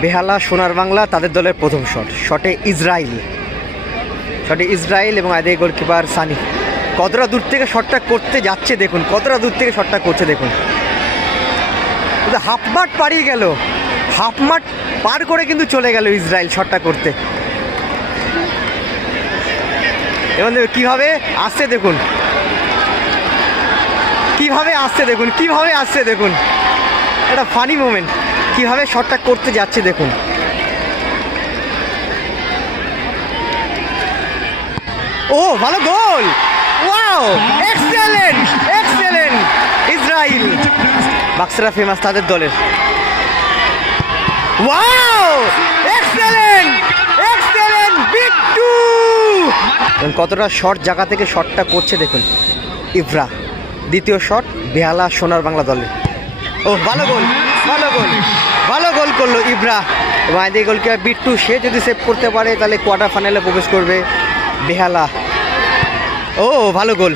বেহালা সোনার বাংলা, তাদের দলের প্রথম শট। শটে ইসরায়েল শটে ইসরায়েল এবং আগে গোলকিপার সানি। কতটা দূর থেকে শটটা করতে যাচ্ছে দেখুন, কতটা দূর থেকে শটটা করছে দেখুন। হাফ মাঠ পাড়িয়ে গেল। হাফ মাঠ পার করে কিন্তু চলে গেল ইসরায়েল শটটা করতে। এবং কীভাবে আসছে দেখুন। কীভাবে আসছে দেখুন, কীভাবে আসছে দেখুন। একটা ফানি মোমেন্ট কীভাবে শটটা করতে যাচ্ছে দেখুন। ও, ভালো goal! Wow! Excellent excellent Israel বাক্সরা famous তাদের দলের। ওয়াও! Excellent excellent Bittu! এবং কতটা শর্ট জায়গা থেকে শটটা করছে দেখুন। ইভরা, দ্বিতীয় শট, বেহালা সোনার বাংলা দলে। ও, ভালো গোল! ভালো গোল। ভালো গোল করল ইব্রা। এবং আইদি গোলকে বিট্টু সে যদি সেভ করতে পারে তাহলে কোয়ার্টার ফাইনালে প্রবেশ করবে বেহালা। ও ভালো গোল।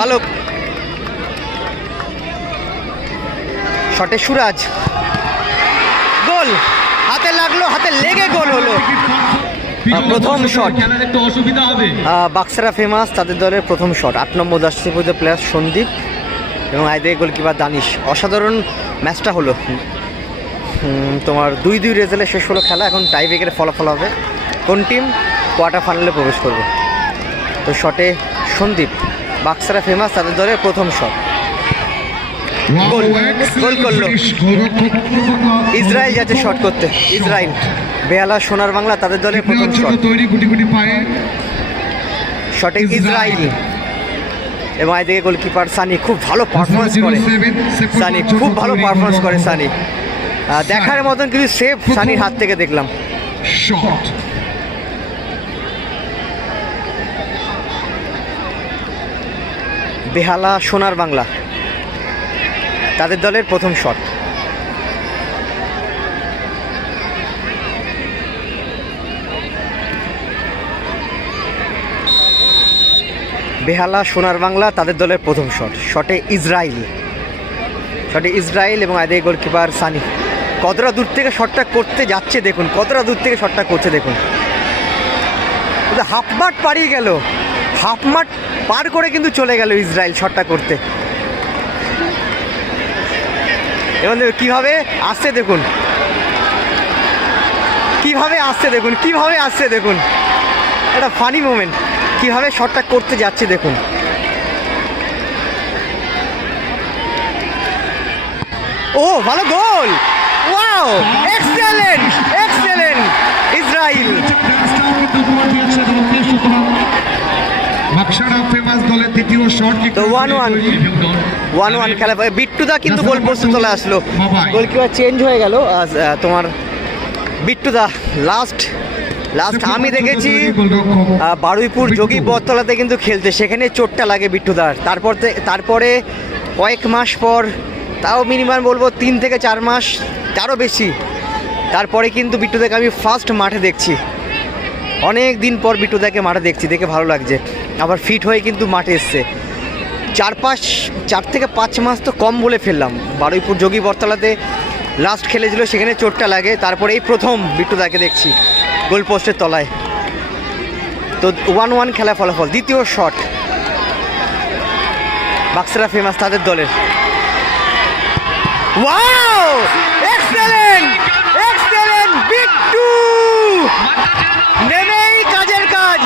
ভালো শটে সুরাজ। গোল। হাতে লাগল হাতে লেগে গোল হলো। প্রথম শট বাক্সারা ফেমাস তাদের দলের প্রথম শট আট নম্বর দশটিপুজো প্লেয়ার সন্দীপ এবং আইদে গোলকিপার দানিশ। অসাধারণ ম্যাচটা হলো। তোমার দুই দুই রেজাল্টে শেষ হলো খেলা এখন টাই ব্রেকের ফলাফল হবে। কোন টিম কোয়ার্টার ফাইনালে প্রবেশ করবে? তো শটে সন্দীপ বাক্সারা ফেমাস তাদের দলের প্রথম শট গোল, গোল করল। ইসরায়েল যাচ্ছে শট করতে। ইসরায়েল বেহালা সোনার বাংলা তাদের দলের প্রথম শট শটে ইসরায়েল। এবং এদিকে গোলকিপার সানি খুব ভালো পারফরমেন্স করে। সানি খুব ভালো পারফরমেন্স করে সানি। দেখার মতন কিছু সেফ সানির হাত থেকে দেখলাম। বেহালা সোনার বাংলা তাদের দলের প্রথম শট বেহালা সোনার বাংলা, তাদের দলের প্রথম শট। শটে ইসরায়েল শটে ইসরায়েল এবং আগে গোলকিপার সানি। কতটা দূর থেকে শটটা করতে যাচ্ছে দেখুন, কতটা দূর থেকে শটটা করছে দেখুন। হাফ মাঠ পাড়িয়ে গেল। হাফ মাঠ পার করে কিন্তু চলে গেল ইসরায়েল শটটা করতে। এবং কীভাবে আসছে দেখুন। কীভাবে আসছে দেখুন, কীভাবে আসছে দেখুন। একটা ফানি মোমেন্ট কীভাবে শটটা করতে যাচ্ছে দেখুন। ও ভালো goal! Wow! Excellent! Excellent! Israel বাক্সারা famous দলের দ্বিতীয় শট তো 1-1 ওয়ান ওয়ান খেলা। বিট্টুদা কিন্তু গোল পোস্টে চলে আসলো। গোলকিপার চেঞ্জ হয়ে গেল। তোমার বিট্টুদা লাস্ট লাস্ট আমি দেখেছি বারুইপুর যোগী বটতলাতে কিন্তু খেলতে সেখানে চোটটা লাগে বিট্টুদার। তারপর তারপরে কয়েক মাস পর তাও মিনিমাম বলব তিন থেকে চার মাস তারও বেশি। তারপরে কিন্তু বিট্টুদাকে আমি ফার্স্ট মাঠে দেখছি। অনেক দিন পর বিট্টুদাকে মাঠে দেখছি দেখে ভালো লাগছে। আবার ফিট হয়ে কিন্তু মাঠে এসছে। চার পাঁচ চার থেকে পাঁচ মাস তো কম বলে ফেললাম। বারুইপুর যোগী বটতলাতে লাস্ট খেলেছিল সেখানে চোটটা লাগে। তারপরে এই প্রথম বিট্টুদাকে দেখছি। গোল পোস্টের তলায়। তো ওয়ান ওয়ান খেলা ফলাফল, দ্বিতীয় শট। বাক্সারা ফেমাস তাদের দলের। Wow excellent excellent Bittu! নেমেই কাজের কাজ।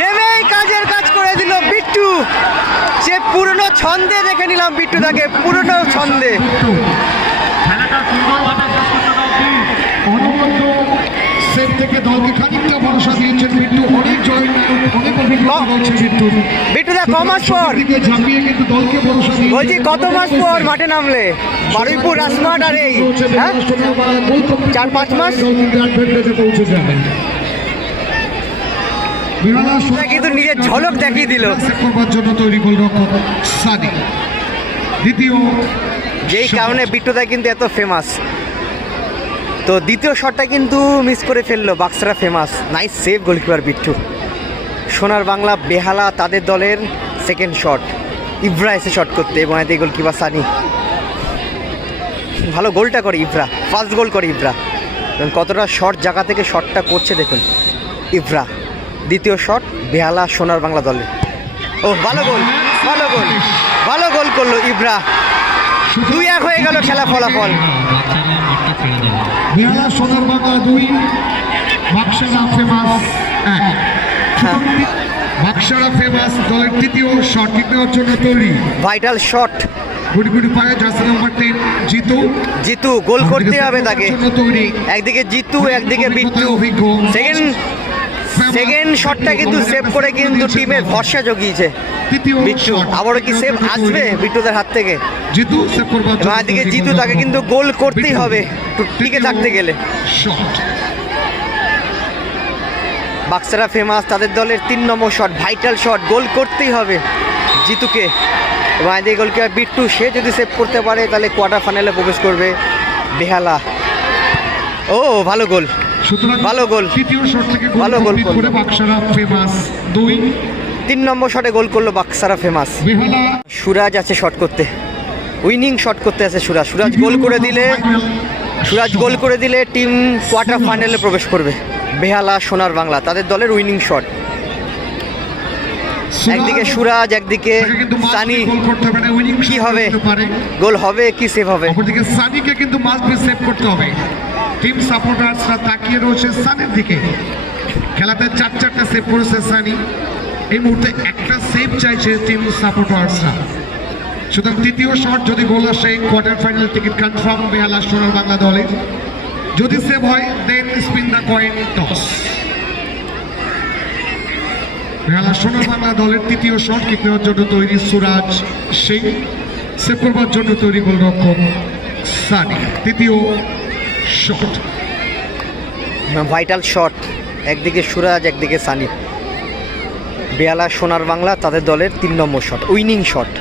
নেমেই কাজের কাজ করে দিল বিট্টু। সে পুরনো ছন্দে দেখে নিলাম বিট্টুদাকে, পুরনো ছন্দে খেলাটা সুন্দরভাবে শেষ করতে দাও please। অনবদ্য সেট থেকে দলকে খানিকটা ভরসা দিয়েছেন বিট্টু। অনেক জয় অনেক অভিজ্ঞতা রয়েছে বিট্টুর বিট্টুদা ক মাস পর? ঝাঁপিয়ে কিন্তু দলকে ভরসা দিয়েছেন। বলছি কত মাস পর মাঠে নামলে? বারুইপুর রাজমাঠ আর এই হ্যাঁ? চার পাঁচ মাস? পৌঁছে কিন্তু নিজের ঝলক দেখিয়ে দিল। সেভ করবার জন্য তৈরি গোলরক্ষক সানি দ্বিতীয় যেই কারণে বিট্টুদা কিন্তু এত ফেমাস তো দ্বিতীয় শটটা কিন্তু মিস করে ফেলল বাক্সারা famous nice save goalkeeper Bittu. Sonar Bangla Behala তাদের দলের সেকেন্ড শট ইব্রা এসে শট করতে এবং এতে গোলকিপার সানি। ভালো গোলটা করে ইব্রা ফার্স্ট গোল করে ইব্রা। এবং কতটা শর্ট জায়গা থেকে শটটা করছে দেখুন। ইভরা দ্বিতীয় শট বেহালা সোনার বাংলা দলে। ও ভালো গোল ভালো গোল ভালো গোল করল ইভরা দুই এক হয়ে গেল খেলা ফলাফল। বেহালা সোনার বাংলা দুই বাক্সারা ফেমাস এক। হ্যাঁ। বাক্সারা ফেমাস দলের তৃতীয় শট কিক নেওয়ার জন্য তৈরি ভাইটাল শট গুটি গুটি পায়ে jersey number ten Jitu. Jitu goal করতে হবে তাকে। একদিকে জিতু একদিকে বিট্টু। সেকেন্ড সেকেন্ড শটটা কিন্তু সেভ করে কিন্তু টিমের ভরসা জগিয়েছে বিট্টু। আবারও কি সেভ আসবে বিট্টুদের হাত থেকে? জিতু একদিকে জিতু তাকে কিন্তু গোল করতেই হবে। টিকে থাকতে গেলে। বাক্সারা ফেমাস তাদের দলের তিন নম্বর শট ভাইটাল শট গোল করতেই হবে জিতুকে। এবং এদিকে গোলকিপার বিট্টু সে যদি সেভ করতে পারে তাহলে কোয়ার্টার ফাইনালে প্রবেশ করবে বেহালা। ও ভালো গোল ভালো গোল। ভালো গোল করে বাক্সারা ফেমাস দুই। তিন নম্বর শটে গোল করল বাক্সারা ফেমাস সুরাজ আছে শট করতে। উইনিং শট করতে আছে সুরাজ। সুরাজ গোল করে দিলে সুরাজ গোল করে দিলে টিম কোয়ার্টার ফাইনালে প্রবেশ করবে। বেহালা সোনার বাংলা তাদের দলের উইনিং শট একদিকে সুরাজ একদিকে সানি। হবে কি হবে? গোল হবে কি সেভ হবে? অপরদিকে সানিকে কিন্তু মাস্ট বি সেভ করতে হবে। টিম সাপোর্টার্সরা তাকিয়ে রয়েছে সানির দিকে। খেলাতে চার চারটা সেভ করেছে সানি। এই মুহূর্তে একটা সেভ চাইছে টিম সাপোর্টার্সরা সুতরাং তৃতীয় শট যদি গোল আসে quarter final ticket confirm Behala Sonar Bangla দলের যদি সেভ হয় then spin the coin toss Behala Sonar Bangla দলের তৃতীয় শট কিক নেওয়ার জন্য তৈরি সুরাজ সিং। সেভ করবার জন্য তৈরি গোলরক্ষক সানি। তৃতীয় শট। ভাইটাল শট একদিকে সুরাজ, একদিকে সানি। বেয়ালা সোনার বাংলা তাদের দলের তিন নম্বর শট উইনিং শট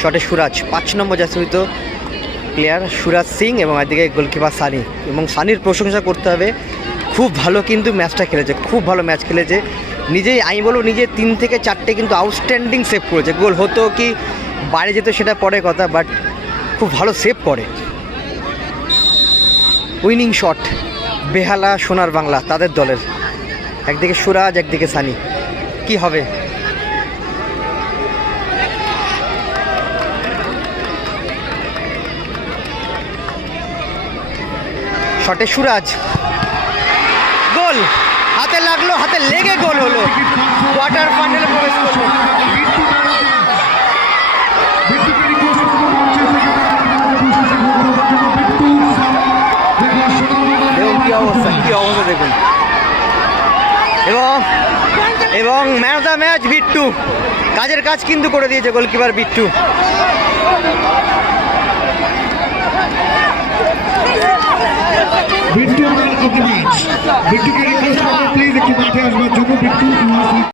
শটে সুরাজ, পাঁচ নম্বর জাসমিত প্লেয়ার সুরাজ সিং এবং একদিকে গোলকিপার সানি। এবং সানির প্রশংসা করতে হবে, খুব ভালো কিন্তু ম্যাচটা খেলেছে, খুব ভালো ম্যাচ খেলেছে। নিজেই, আমি বলব নিজে তিন থেকে চারটে কিন্তু আউটস্ট্যান্ডিং সেভ করেছে। গোল হতো কি বাইরে যেত সেটা পরে কথা বাট খুব ভালো সেভ করে। উইনিং শট বেহালা সোনার বাংলা তাদের দলের। একদিকে সুরাজ, একদিকে সানি। কি হবে? শটে সুরাজ। গোল। হাতে লাগল, হাতে লেগে গোল হলো। কোয়ার্টার ফাইনালে প্রবেশ করল। অবস্থা, কি অবস্থা দেখুন। এবং এবং man of the match Bittu কাজের কাজ কিন্তু করে দিয়েছে গোলকিপার বিট্টু বিট্টু আমার অফ দ্য ম্যাচ বিট্টুকে রিকোয়েস্ট করব প্লিজ একটু মাঠে আসবার জন্য বিট্টু